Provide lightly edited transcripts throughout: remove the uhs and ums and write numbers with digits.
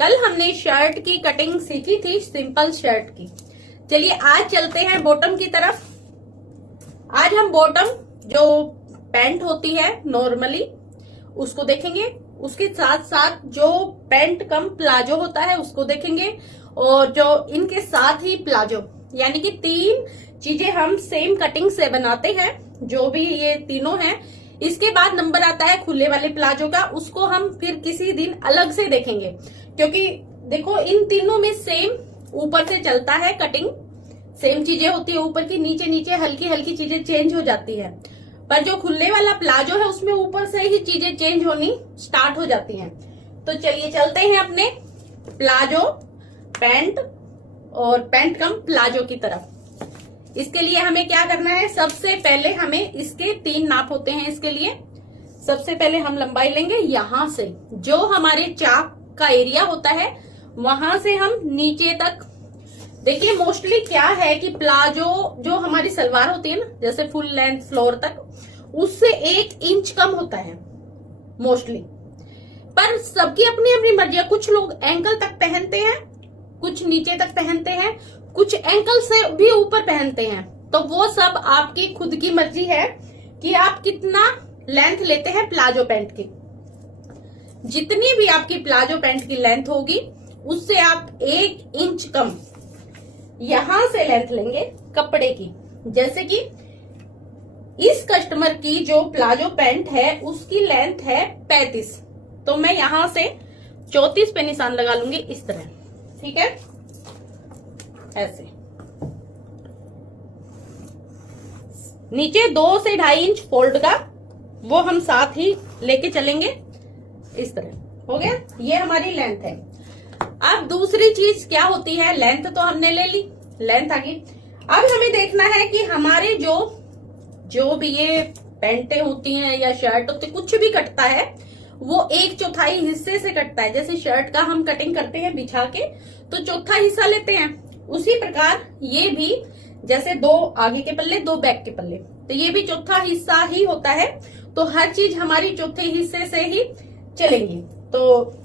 कल हमने शर्ट की कटिंग सीखी थी, सिंपल शर्ट की। चलिए आज चलते हैं बॉटम की तरफ। आज हम बॉटम जो पैंट होती है नॉर्मली उसको देखेंगे, उसके साथ साथ जो पैंट कम प्लाजो होता है उसको देखेंगे, और जो इनके साथ ही प्लाजो, यानी कि 3 चीजें हम सेम कटिंग से बनाते हैं, जो भी ये तीनों हैं। इसके बाद नंबर आता है खुले वाले प्लाजो का, उसको हम फिर किसी दिन अलग से देखेंगे, क्योंकि देखो इन तीनों में सेम ऊपर से चलता है कटिंग, सेम चीजें होती है ऊपर की, नीचे नीचे हल्की हल्की चीजें चेंज हो जाती है। पर जो खुले वाला प्लाजो है उसमें ऊपर से ही चीजें चेंज होनी स्टार्ट हो जाती हैं। तो चलिए चलते हैं अपने प्लाजो, पैंट और पैंट कम प्लाजो की तरफ। इसके लिए हमें क्या करना है, सबसे पहले हमें इसके 3 नाप होते हैं। इसके लिए सबसे पहले हम लंबाई लेंगे यहां से, जो हमारे चाक का एरिया होता है वहां से हम नीचे तक। देखिए मोस्टली क्या है कि प्लाजो जो हमारी सलवार होती है ना, जैसे फुल लेंथ फ्लोर तक, उससे 1 इंच कम होता है मोस्टली। पर सबकी अपनी अपनी मर्जी है, कुछ लोग एंकल तक पहनते हैं, कुछ नीचे तक पहनते हैं, कुछ एंकल से भी ऊपर पहनते हैं। तो वो सब आपकी खुद की मर्जी है कि आप कितना लेंथ लेते हैं प्लाजो पैंट की। जितनी भी आपकी प्लाजो पैंट की लेंथ होगी उससे आप 1 इंच कम यहां से लेंथ लेंगे कपड़े की। जैसे कि इस कस्टमर की जो प्लाजो पैंट है उसकी लेंथ है 35, तो मैं यहां से 34 पे निशान लगा लूंगी इस तरह, ठीक है, ऐसे। नीचे 2 से 2.5 इंच फोल्ड का वो हम साथ ही लेके चलेंगे इस तरह। हो गया, ये हमारी लेंथ है। अब दूसरी चीज क्या होती है, लेंथ तो हमने ले ली, लेंथ आ गई। अब हमें देखना है कि हमारे जो भी ये पैंटें होती हैं या शर्ट होती, कुछ भी कटता है वो 1/4 हिस्से से कटता है। जैसे शर्ट का हम कटिंग करते हैं बिछा के तो 1/4 हिस्सा लेते हैं, उसी प्रकार ये भी, जैसे 2 आगे के पल्ले 2 बैक के पल्ले, तो ये भी 1/4 हिस्सा ही होता है। तो हर चीज हमारी 1/4 हिस्से से ही चलेंगी। तो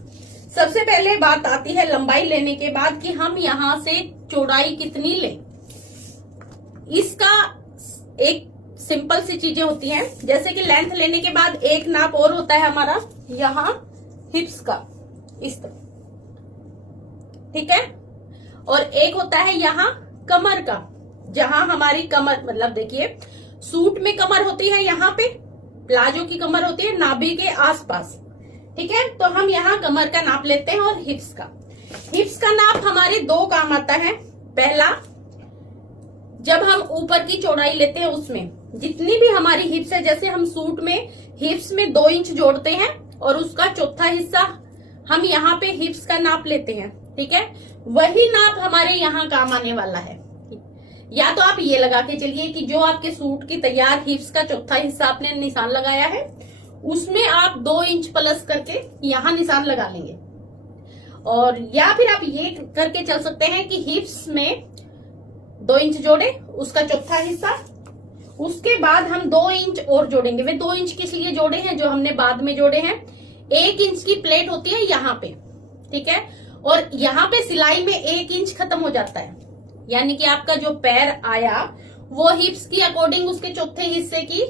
सबसे पहले बात आती है लंबाई लेने के बाद कि हम यहां से चौड़ाई कितनी लें। इसका एक सिंपल सी चीजें होती हैं, जैसे कि लेंथ लेने के बाद एक नाप और होता है हमारा यहां हिप्स का, इस तरह, ठीक है, और एक होता है यहाँ कमर का, जहां हमारी कमर, मतलब देखिए सूट में कमर होती है यहाँ पे, प्लाजो की कमर होती है नाभि के आसपास, ठीक है। तो हम यहाँ कमर का नाप लेते हैं और हिप्स का नाप हमारे 2 काम आता है। पहला, जब हम ऊपर की चौड़ाई लेते हैं उसमें जितनी भी हमारी हिप्स है, जैसे हम सूट में हिप्स में 2 इंच जोड़ते हैं और उसका 1/4 हिस्सा हम यहाँ पे हिप्स का नाप लेते हैं, ठीक है। वही नाप हमारे यहाँ काम आने वाला है। या तो आप ये लगा के चलिए कि जो आपके सूट की तैयार हिप्स का 1/4 हिस्सा आपने निशान लगाया है उसमें आप 2 इंच प्लस करके यहाँ निशान लगा लेंगे, और या फिर आप ये करके चल सकते हैं कि हिप्स में 2 इंच जोड़े, उसका 1/4 हिस्सा, उसके बाद हम 2 इंच और जोड़ेंगे। वे 2 इंच किस लिए जोड़े हैं, जो हमने बाद में जोड़े हैं, 1 इंच की प्लेट होती है यहाँ पे, ठीक है, और यहाँ पे सिलाई में 1 इंच खत्म हो जाता है, यानी कि आपका जो पैर आया वो हिप्स की अकॉर्डिंग उसके 1/4 हिस्से की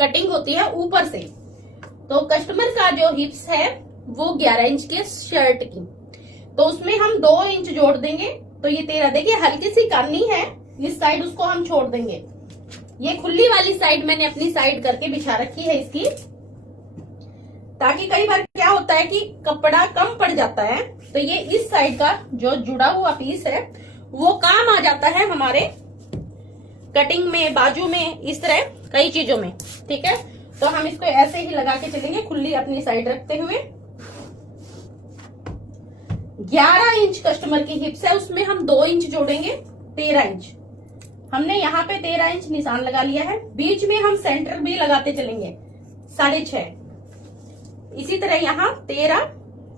कटिंग होती है ऊपर से। तो कस्टमर का जो हिप्स है वो 11 इंच के शर्ट की, तो उसमें हम 2 इंच जोड़ देंगे, तो ये 13। देखिए हल्की सी कानी है इस साइड, उसको हम छोड़ देंगे। ये खुली वाली साइड मैंने अपनी साइड करके बिछा रखी है इसकी, ताकि कई बार क्या होता है कि कपड़ा कम पड़ जाता है, तो ये इस साइड का जो जुड़ा हुआ पीस है वो काम आ जाता है हमारे कटिंग में, बाजू में, इस तरह कई चीजों में, ठीक है। तो हम इसको ऐसे ही लगा के चलेंगे खुली अपनी साइड रखते हुए। 11 इंच कस्टमर की हिप्स है, उसमें हम 2 इंच जोड़ेंगे, 13 इंच। हमने यहाँ पे 13 इंच निशान लगा लिया है। बीच में हम सेंटर भी लगाते चलेंगे 6.5। इसी तरह यहाँ 13,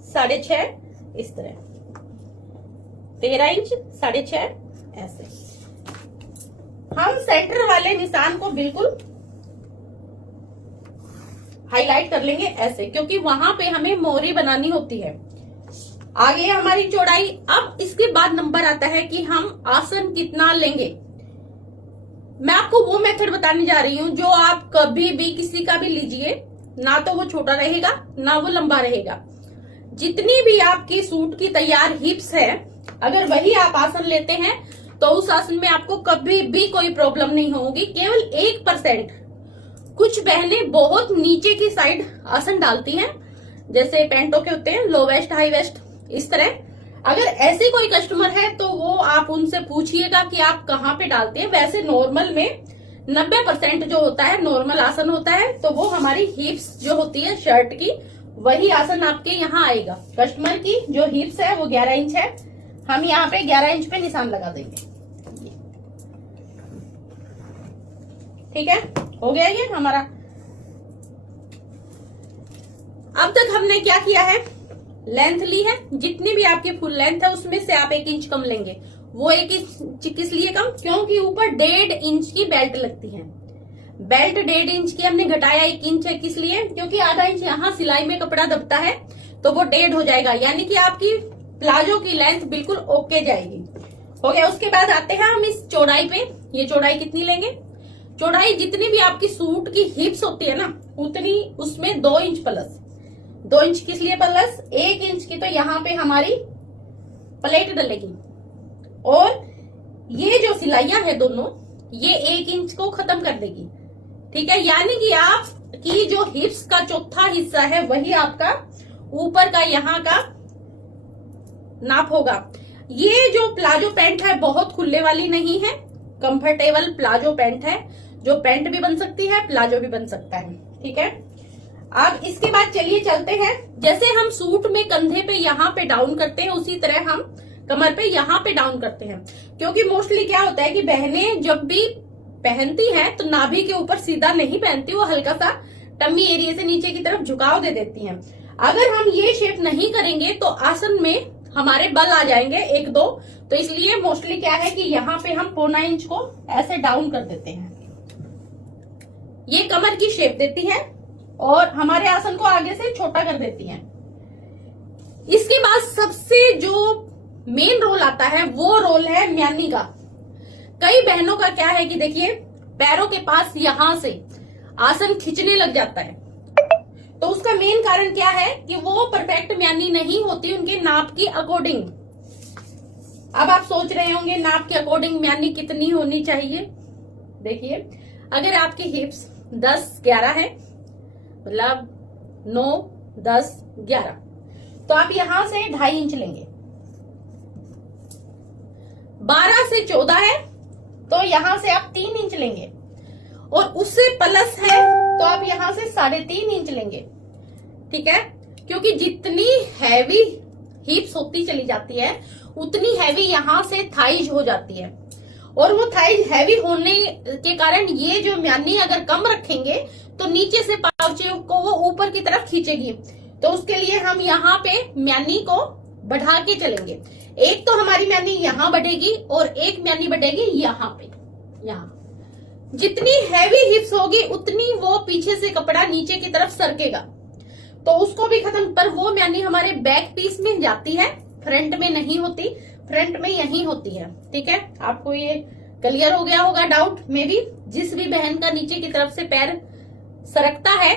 6.5, इस तरह 13 इंच, 6.5, ऐसे हम सेंटर वाले निशान को बिल्कुल हाईलाइट कर लेंगे ऐसे, क्योंकि वहां पे हमें मोहरी बनानी होती है। आगे हमारी चौड़ाई। अब इसके बाद नंबर आता है कि हम आसन कितना लेंगे। मैं आपको वो मेथड बताने जा रही हूं जो आप कभी भी किसी का भी लीजिए, ना तो वो छोटा रहेगा ना वो लंबा रहेगा। जितनी भी आपकी सूट की तैयार हिप्स है, अगर वही आप आसन लेते हैं तो उस आसन में आपको कभी भी कोई प्रॉब्लम नहीं होगी। केवल 1% कुछ बहनें बहुत नीचे की साइड आसन डालती हैं, जैसे पैंटों के होते हैं लो वेस्ट हाई वेस्ट, इस तरह। अगर ऐसे कोई कस्टमर है तो वो आप उनसे पूछिएगा कि आप कहाँ पे डालते हैं। वैसे नॉर्मल में 90% जो होता है नॉर्मल आसन होता है, तो वो हमारी हिप्स जो होती है शर्ट की, वही आसन आपके यहाँ आएगा। कस्टमर की जो हिप्स है वो 11 इंच है, हम यहाँ पे 11 इंच पे निशान लगा देंगे। ठीक है, हो गया ये हमारा। अब तक हमने क्या किया है, लेंथ ली है। जितनी भी आपकी फुल लेंथ है उसमें से आप 1 इंच कम लेंगे। वो 1 इंच किस लिए कम, क्योंकि ऊपर 1.5 इंच की बेल्ट लगती है। बेल्ट 1.5 इंच की हमने घटाया 1 इंच है, किस लिए, क्योंकि आधा इंच यहाँ सिलाई में कपड़ा दबता है तो वो 1.5 हो जाएगा, यानी कि आपकी प्लाजो की लेंथ बिल्कुल ओके जाएगी। हो गया। उसके बाद आते हैं हम इस चौड़ाई पे। ये चौड़ाई कितनी लेंगे, चौड़ाई जितनी भी आपकी सूट की हिप्स होती है ना, उतनी उसमें 2 इंच प्लस। 2 इंच किस लिए प्लस, 1 इंच की तो यहाँ पे हमारी प्लेट डलेगी, और ये जो सिलाइयां है दोनों, ये 1 इंच को खत्म कर देगी। ठीक है, यानी कि आपकी जो हिप्स का चौथा हिस्सा है वही आपका ऊपर का यहाँ का नाप होगा। ये जो प्लाजो पैंट है बहुत खुले वाली नहीं है, कंफर्टेबल प्लाजो पैंट है, जो पैंट भी बन सकती है प्लाजो भी बन सकता है। ठीक है, अब इसके बाद चलिए चलते हैं। जैसे हम सूट में कंधे पे यहाँ पे डाउन करते हैं, उसी तरह हम कमर पे यहाँ पे डाउन करते हैं। क्योंकि मोस्टली क्या होता है कि बहनें जब भी पहनती हैं तो नाभि के ऊपर सीधा नहीं पहनती, वो हल्का सा टम्मी एरिया से नीचे की तरफ झुकाव दे देती हैं। अगर हम ये शेप नहीं करेंगे तो आसन में हमारे बल आ जाएंगे 1-2, तो इसलिए मोस्टली क्या है कि यहाँ पे हम 1.25 इंच को ऐसे डाउन कर देते हैं। ये कमर की शेप देती है और हमारे आसन को आगे से छोटा कर देती है। इसके बाद सबसे जो मेन रोल आता है वो रोल है म्यानी का। कई बहनों का क्या है कि देखिए पैरों के पास यहां से आसन खींचने लग जाता है, तो उसका मेन कारण क्या है कि वो परफेक्ट म्यानी नहीं होती उनके नाप की अकॉर्डिंग। अब आप सोच रहे होंगे नाप के अकॉर्डिंग म्यानी कितनी होनी चाहिए। देखिए, अगर आपकी हिप्स 10-11 है, मतलब 9, 10, 11, तो आप यहां से 2.5 इंच लेंगे। 12 से 14 है तो यहां से आप 3 इंच लेंगे, और उससे प्लस है तो आप यहां से 3.5 इंच लेंगे। ठीक है, क्योंकि जितनी हैवी हिप्स होती चली जाती है उतनी हैवी यहां से थाइज हो जाती है, और वो थाइज हैवी होने के कारण ये जो म्यानी अगर कम रखेंगे तो नीचे से पाउचे को वो ऊपर की तरफ खींचेगी। तो उसके लिए हम यहाँ पे म्यानी को बढ़ा के चलेंगे। एक तो हमारी म्यानी यहाँ बढ़ेगी और एक म्यानी बढ़ेगी यहाँ पे। यहाँ जितनी हैवी हिप्स होगी उतनी वो पीछे से कपड़ा नीचे की तरफ सरकेगा, तो उसको भी खत्म। पर वो म्यानी हमारे बैक पीस में जाती है, फ्रंट में नहीं होती, फ्रंट में यही होती है। ठीक है, आपको ये क्लियर हो गया होगा डाउट में भी। जिस भी बहन का नीचे की तरफ से पैर सरकता है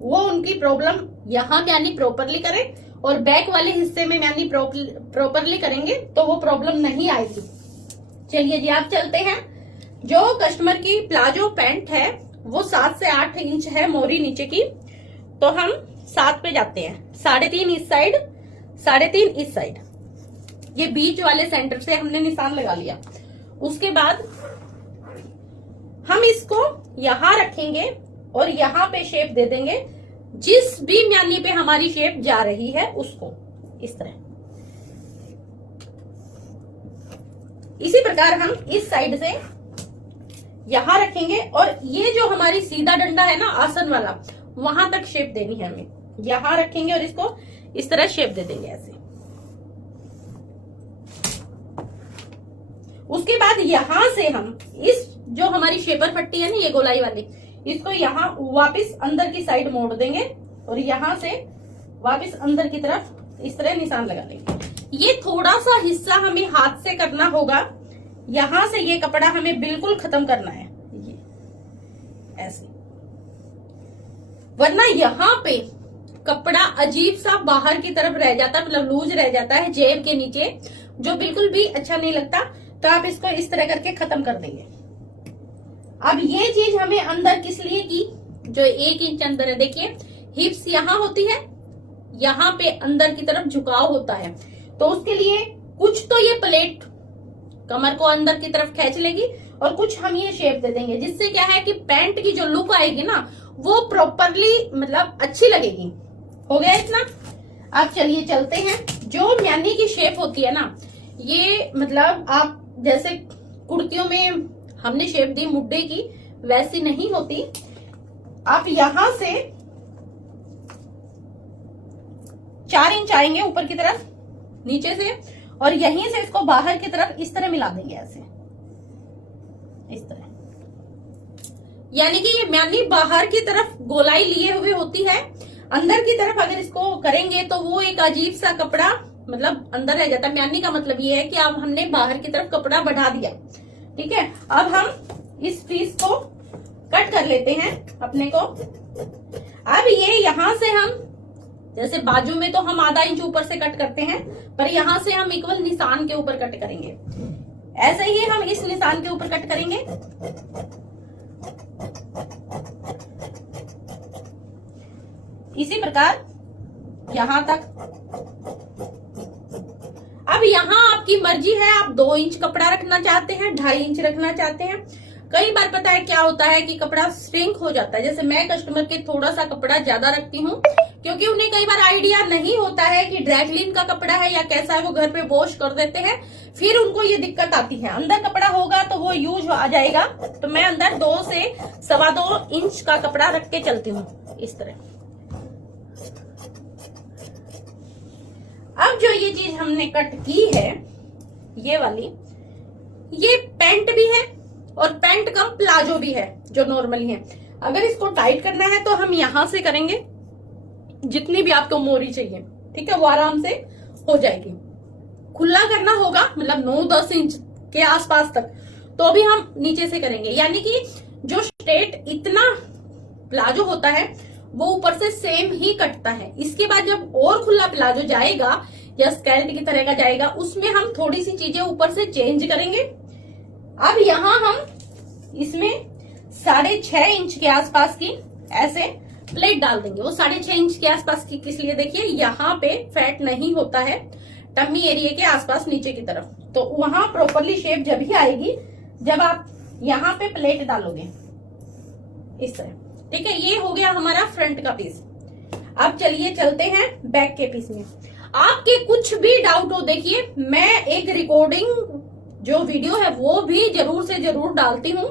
वो उनकी प्रॉब्लम यहाँ म्यानी प्रॉपरली करे, और बैक वाले हिस्से में म्यानी प्रॉपरली करेंगे तो वो प्रॉब्लम नहीं आएगी। चलिए जी, आप चलते हैं। जो कस्टमर की प्लाजो पैंट है वो 7 से 8 इंच है मोरी नीचे की, तो हम 7 पे जाते हैं। 3.5 इस साइड, 3.5 इस साइड, ये बीच वाले सेंटर से हमने निशान लगा लिया। उसके बाद हम इसको यहां रखेंगे और यहाँ पे शेप दे देंगे, जिस भी म्यानी पे हमारी शेप जा रही है उसको इस तरह। इसी प्रकार हम इस साइड से यहां रखेंगे, और ये जो हमारी सीधा डंडा है ना आसन वाला, वहां तक शेप देनी है हमें। यहां रखेंगे और इसको इस तरह शेप दे देंगे ऐसे। उसके बाद यहां से हम इस जो हमारी शेपर पट्टी है ना, ये गोलाई वाली, इसको यहाँ वापस अंदर की साइड मोड़ देंगे और यहाँ से वापस अंदर की तरफ इस तरह निशान लगा लेंगे। ये थोड़ा सा हिस्सा हमें हाथ से करना होगा, यहां से ये कपड़ा हमें बिल्कुल खत्म करना है, ये ऐसे, वरना यहाँ पे कपड़ा अजीब सा बाहर की तरफ रह जाता है, मतलब लूज रह जाता है जेब के नीचे, जो बिल्कुल भी अच्छा नहीं लगता। तो आप इसको इस तरह करके खत्म कर देंगे। अब ये चीज हमें अंदर किस लिए की, जो 1 इंच अंदर है, देखिए हिप्स यहाँ होती है, यहाँ पे अंदर की तरफ झुकाव होता है, तो उसके लिए कुछ तो ये प्लेट कमर को अंदर की तरफ खींच लेगी और कुछ हम ये शेप दे देंगे, जिससे क्या है कि पैंट की जो लुक आएगी ना वो प्रॉपरली मतलब अच्छी लगेगी। हो गया इतना। अब चलिए चलते हैं, जो म्यानी की शेप होती है ना, ये मतलब आप जैसे कुर्तियों में हमने शेप दी मुड्डे की, वैसी नहीं होती। आप यहां से 4 इंच आएंगे ऊपर की तरफ नीचे से, और यहीं से इसको बाहर की तरफ इस तरह मिला देंगे, ऐसे इस तरह, यानी कि ये म्यानी बाहर की तरफ गोलाई लिए हुए होती है, अंदर की तरफ अगर इसको करेंगे तो वो एक अजीब सा कपड़ा मतलब अंदर रह जाता है। म्यानी का मतलब ये है कि अब हमने बाहर की तरफ कपड़ा बढ़ा दिया। ठीक है, अब हम इस पीस को कट कर लेते हैं अपने को। अब ये यहां से हम, जैसे बाजू में तो हम आधा इंच ऊपर से कट करते हैं, पर यहां से हम इक्वल निशान के ऊपर कट करेंगे। ऐसे ही हम इस निशान के ऊपर कट करेंगे। इसी प्रकार यहां तक। अब यहां आपकी मर्जी है, आप 2 इंच कपड़ा रखना चाहते हैं, 2.5 इंच रखना चाहते हैं। कई बार पता है क्या होता है कि कपड़ा श्रिंक हो जाता है। जैसे मैं कस्टमर के थोड़ा सा कपड़ा ज्यादा रखती हूँ, क्योंकि उन्हें कई बार आइडिया नहीं होता है कि ड्राई क्लीन का कपड़ा है या कैसा है, वो घर पे वॉश कर देते हैं, फिर उनको ये दिक्कत आती है। अंदर कपड़ा होगा तो वो यूज आ जाएगा, तो मैं अंदर 2 से 2.25 इंच का कपड़ा रख के चलती हूँ इस तरह। अब जो ये चीज हमने कट की है, ये वाली, ये पैंट भी है और पैंट कम प्लाजो भी है जो नॉर्मली है। अगर इसको टाइट करना है तो हम यहां से करेंगे, जितनी भी आपको मोरी चाहिए, ठीक है, वो आराम से हो जाएगी। खुला करना होगा मतलब 9-10 इंच के आसपास तक, तो भी हम नीचे से करेंगे। यानी कि जो स्ट्रेट इतना प्लाजो होता है वो ऊपर से सेम ही कटता है। इसके बाद जब और खुला प्लाजो जाएगा या स्कर्ट की तरह का जाएगा, उसमें हम थोड़ी सी चीजें ऊपर से चेंज करेंगे। अब यहां हम इसमें 6.5 इंच के आसपास की ऐसे प्लेट डाल देंगे। वो 6.5 इंच के आसपास की किस लिए, देखिए यहाँ पे फैट नहीं होता है टम्मी एरिया के आसपास नीचे की तरफ, तो वहां प्रॉपरली शेप जब ही आएगी जब आप यहाँ पे प्लेट डालोगे इस तरह। ठीक है, ये हो गया हमारा फ्रंट का पीस। अब चलिए चलते हैं बैक के पीस में। आपके कुछ भी डाउट हो, देखिए मैं एक रिकॉर्डिंग जो वीडियो है वो भी जरूर से जरूर डालती हूँ,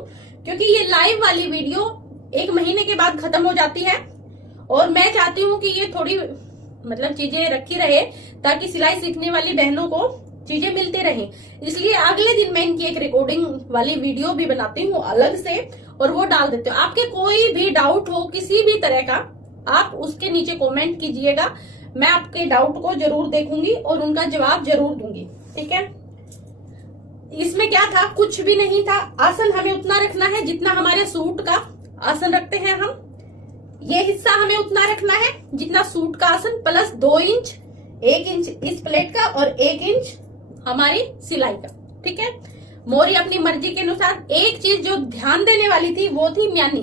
क्योंकि ये लाइव वाली वीडियो 1 महीने के बाद खत्म हो जाती है, और मैं चाहती हूँ कि ये थोड़ी मतलब चीजें रखी रहे, ताकि सिलाई सीखने वाली बहनों को चीजें मिलती रहे। इसलिए अगले दिन मैं इनकी एक रिकॉर्डिंग वाली वीडियो भी बनाती हूँ अलग से, और वो डाल देते हो। आपके कोई भी डाउट हो किसी भी तरह का, आप उसके नीचे कमेंट कीजिएगा, मैं आपके डाउट को जरूर देखूंगी और उनका जवाब जरूर दूंगी। ठीक है, इसमें क्या था, कुछ भी नहीं था। आसन हमें उतना रखना है जितना हमारे सूट का आसन रखते हैं हम। ये हिस्सा हमें उतना रखना है जितना सूट का आसन, प्लस 2 इंच, 1 इंच इस प्लेट का और 1 इंच हमारी सिलाई का। ठीक है, मोरी अपनी मर्जी के अनुसार। एक चीज जो ध्यान देने वाली थी वो थी म्यानी।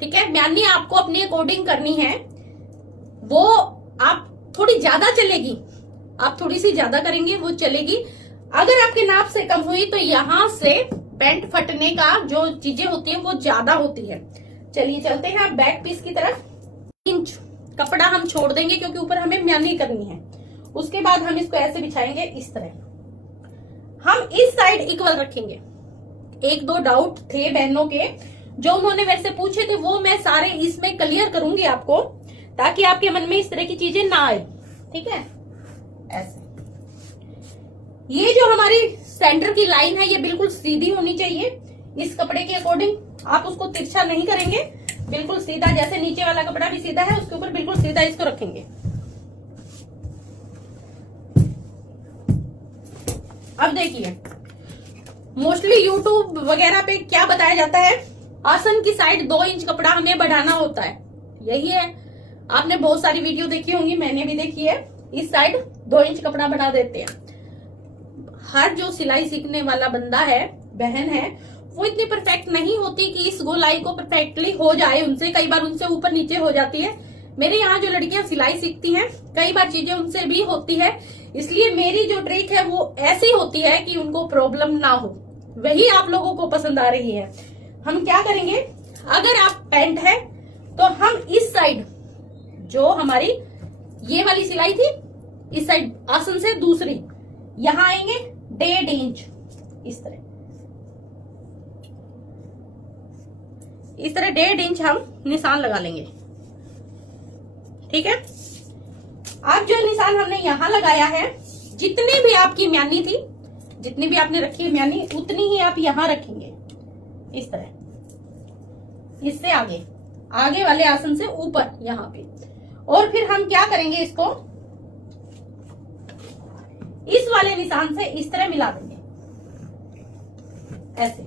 ठीक है, म्यानी आपको अपने अकॉर्डिंग करनी है, वो आप थोड़ी ज्यादा चलेगी, आप थोड़ी सी ज्यादा करेंगे वो चलेगी। अगर आपके नाप से कम हुई तो यहाँ से पैंट फटने का जो चीजें होती है वो ज्यादा होती है। चलिए चलते हैं अब बैक पीस की तरफ। इंच कपड़ा हम छोड़ देंगे क्योंकि ऊपर हमें म्यानी करनी है। उसके बाद हम इसको ऐसे बिछाएंगे इस तरह। हम इस साइड इक्वल रखेंगे। 1-2 डाउट थे बहनों के जो उन्होंने मेरे से पूछे थे, वो मैं सारे इसमें क्लियर करूंगी आपको, ताकि आपके मन में इस तरह की चीजें ना आए। ठीक है, ऐसे ये जो हमारी सेंटर की लाइन है ये बिल्कुल सीधी होनी चाहिए इस कपड़े के अकॉर्डिंग। आप उसको तिरछा नहीं करेंगे, बिल्कुल सीधा, जैसे नीचे वाला कपड़ा भी सीधा है उसके ऊपर बिल्कुल सीधा इसको रखेंगे। अब देखिए, मोस्टली यूट्यूब वगैरह पे क्या बताया जाता है, आसन की साइड 2 इंच कपड़ा हमें बढ़ाना होता है। यही है, आपने बहुत सारी वीडियो देखी होंगी, मैंने भी देखी है। इस साइड 2 इंच कपड़ा बढ़ा देते हैं। हर जो सिलाई सीखने वाला बंदा है, बहन है, वो इतनी परफेक्ट नहीं होती कि इस गोलाई को परफेक्टली हो जाए उनसे। कई बार उनसे ऊपर नीचे हो जाती है। मेरे यहाँ जो लड़कियां सिलाई सीखती हैं, कई बार चीजें उनसे भी होती है। इसलिए मेरी जो ट्रिक है वो ऐसी होती है कि उनको प्रॉब्लम ना हो। वही आप लोगों को पसंद आ रही है। हम क्या करेंगे, अगर आप पैंट है तो हम इस साइड जो हमारी ये वाली सिलाई थी, इस साइड आसन से दूसरी यहां आएंगे 1.5 इंच, इस तरह 1.5 इंच हम निशान लगा लेंगे। ठीक है। अब जो निशान हमने यहां लगाया है, जितनी भी आपकी म्यानी थी, जितनी भी आपने रखी है म्यानी, उतनी ही आप यहां रखेंगे इस तरह, इससे आगे, आगे वाले आसन से ऊपर यहां पे। और फिर हम क्या करेंगे, इसको इस वाले निशान से इस तरह मिला देंगे ऐसे।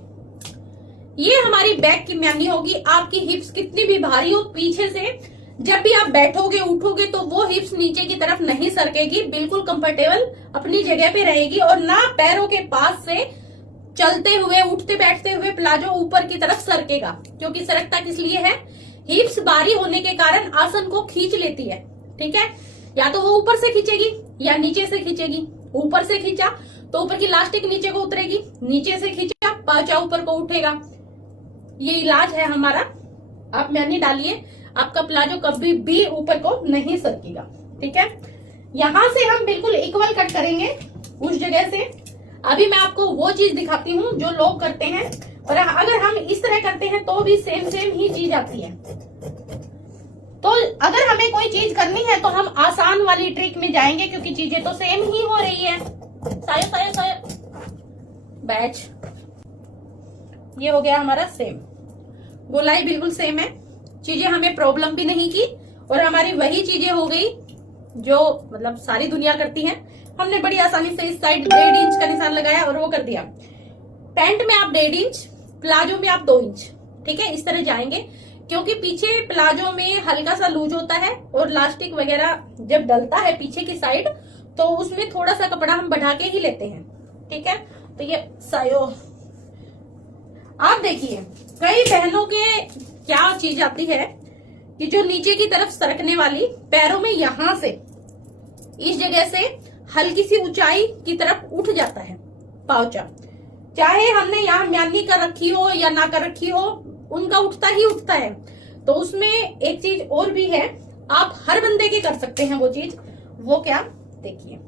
ये हमारी बैक की म्यानी होगी। आपकी हिप्स कितनी भी भारी हो, पीछे से जब भी आप बैठोगे उठोगे तो वो हिप्स नीचे की तरफ नहीं सरकेगी, बिल्कुल कंफर्टेबल अपनी जगह पे रहेगी। और ना पैरों के पास से चलते हुए, उठते बैठते हुए प्लाजो ऊपर की तरफ सरकेगा। क्योंकि सरकता किस लिए है, हिप्स भारी होने के कारण आसन को खींच लेती है। ठीक है, या तो वो ऊपर से खींचेगी या नीचे से खींचेगी। ऊपर से खींचा तो ऊपर की लास्टिक नीचे को उतरेगी, नीचे से खींचा पाचा ऊपर को उठेगा। ये इलाज है हमारा। आप म्यानी डालिए, आपका प्लाजो कभी भी ऊपर को नहीं सरकेगा। ठीक है, यहां से हम बिल्कुल इक्वल कट करेंगे उस जगह से। अभी मैं आपको वो चीज दिखाती हूँ जो लोग करते हैं, और अगर हम इस तरह करते हैं तो भी सेम ही चीज आती है। तो अगर हमें कोई चीज करनी है तो हम आसान वाली ट्रिक में जाएंगे, क्योंकि चीजें तो सेम ही हो रही है। साया बैच, ये हो गया हमारा सेम, गोलाई बिल्कुल सेम है। चीजें हमें प्रॉब्लम भी नहीं की, और हमारी वही चीजें हो गई जो मतलब सारी दुनिया करती है। हमने बड़ी आसानी से इस साइड 1.5 इंच का निशान लगाया और वो कर दिया। पैंट में आप 1.5 इंच, प्लाजो में आप 2 इंच। ठीक है, इस तरह जाएंगे, क्योंकि पीछे प्लाजो में हल्का सा लूज होता है और लास्टिक वगैरह जब डलता है पीछे की साइड तो उसमें थोड़ा सा कपड़ा हम बढ़ा के ही लेते हैं। ठीक है, तो ये सायो, आप देखिए कई बहनों के क्या चीज आती है कि जो नीचे की तरफ सरकने वाली, पैरों में यहां से इस जगह से हल्की सी ऊंचाई की तरफ उठ जाता है पाउचा। चाहे हमने यहाँ म्यानी कर रखी हो या ना कर रखी हो, उनका उठता ही उठता है। तो उसमें एक चीज और भी है, आप हर बंदे के कर सकते हैं वो चीज। वो क्या, देखिए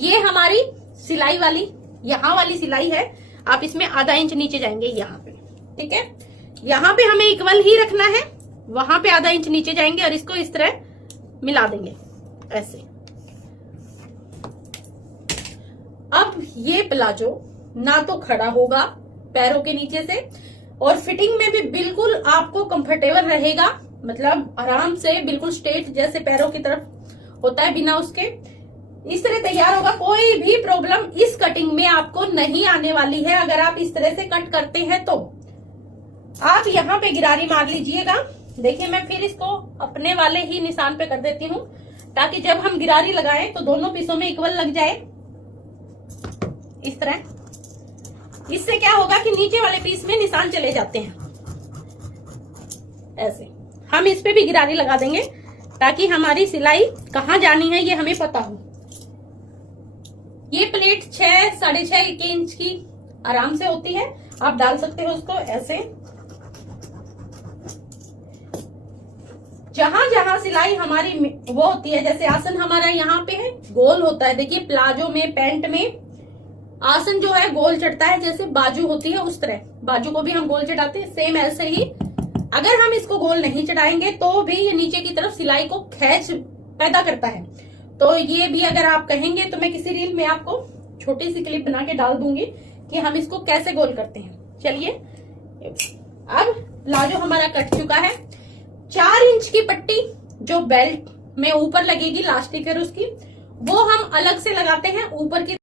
ये हमारी सिलाई वाली, यहाँ वाली सिलाई है। आप इसमें आधा इंच नीचे जाएंगे यहाँ पे। ठीक है, यहाँ पे हमें इक्वल ही रखना है, वहां पे आधा इंच नीचे जाएंगे और इसको इस तरह मिला देंगे ऐसे। अब ये प्लाजो ना तो खड़ा होगा पैरों के नीचे से, और फिटिंग में भी बिल्कुल आपको कंफर्टेबल रहेगा, मतलब आराम से बिल्कुल स्ट्रेट जैसे पैरों की तरफ होता है, बिना उसके इस तरह तैयार होगा। कोई भी प्रॉब्लम इस कटिंग में आपको नहीं आने वाली है अगर आप इस तरह से कट करते हैं तो। आप यहाँ पे गिरारी मार लीजिएगा। देखिए मैं फिर इसको अपने वाले ही निशान पे कर देती हूँ, ताकि जब हम गिरारी लगाएं तो दोनों पीसों में इक्वल लग जाए इस तरह। इससे क्या होगा कि नीचे वाले पीस में निशान चले जाते हैं ऐसे। हम इस पे भी गिरारी लगा देंगे ताकि हमारी सिलाई कहाँ जानी है ये हमें पता हो। ये प्लेट 6, 6.5 इंच की आराम से होती है, आप डाल सकते हो उसको ऐसे। जहां जहां सिलाई हमारी वो होती है, जैसे आसन हमारा यहाँ पे है, गोल होता है। देखिए प्लाजो में, पैंट में आसन जो है गोल चढ़ता है, जैसे बाजू होती है उस तरह बाजू को भी हम गोल चढ़ाते हैं। सेम ऐसे ही अगर हम इसको गोल नहीं चढ़ाएंगे तो भी ये नीचे की तरफ सिलाई को खींच पैदा करता है। तो ये भी अगर आप कहेंगे तो मैं किसी रील में आपको छोटी सी क्लिप बना के डाल दूंगी कि हम इसको कैसे गोल करते हैं। चलिए, अब प्लाजो हमारा कट चुका है। 4 इंच की पट्टी जो बेल्ट में ऊपर लगेगी, लास्टिक है उसकी, वो हम अलग से लगाते हैं ऊपर की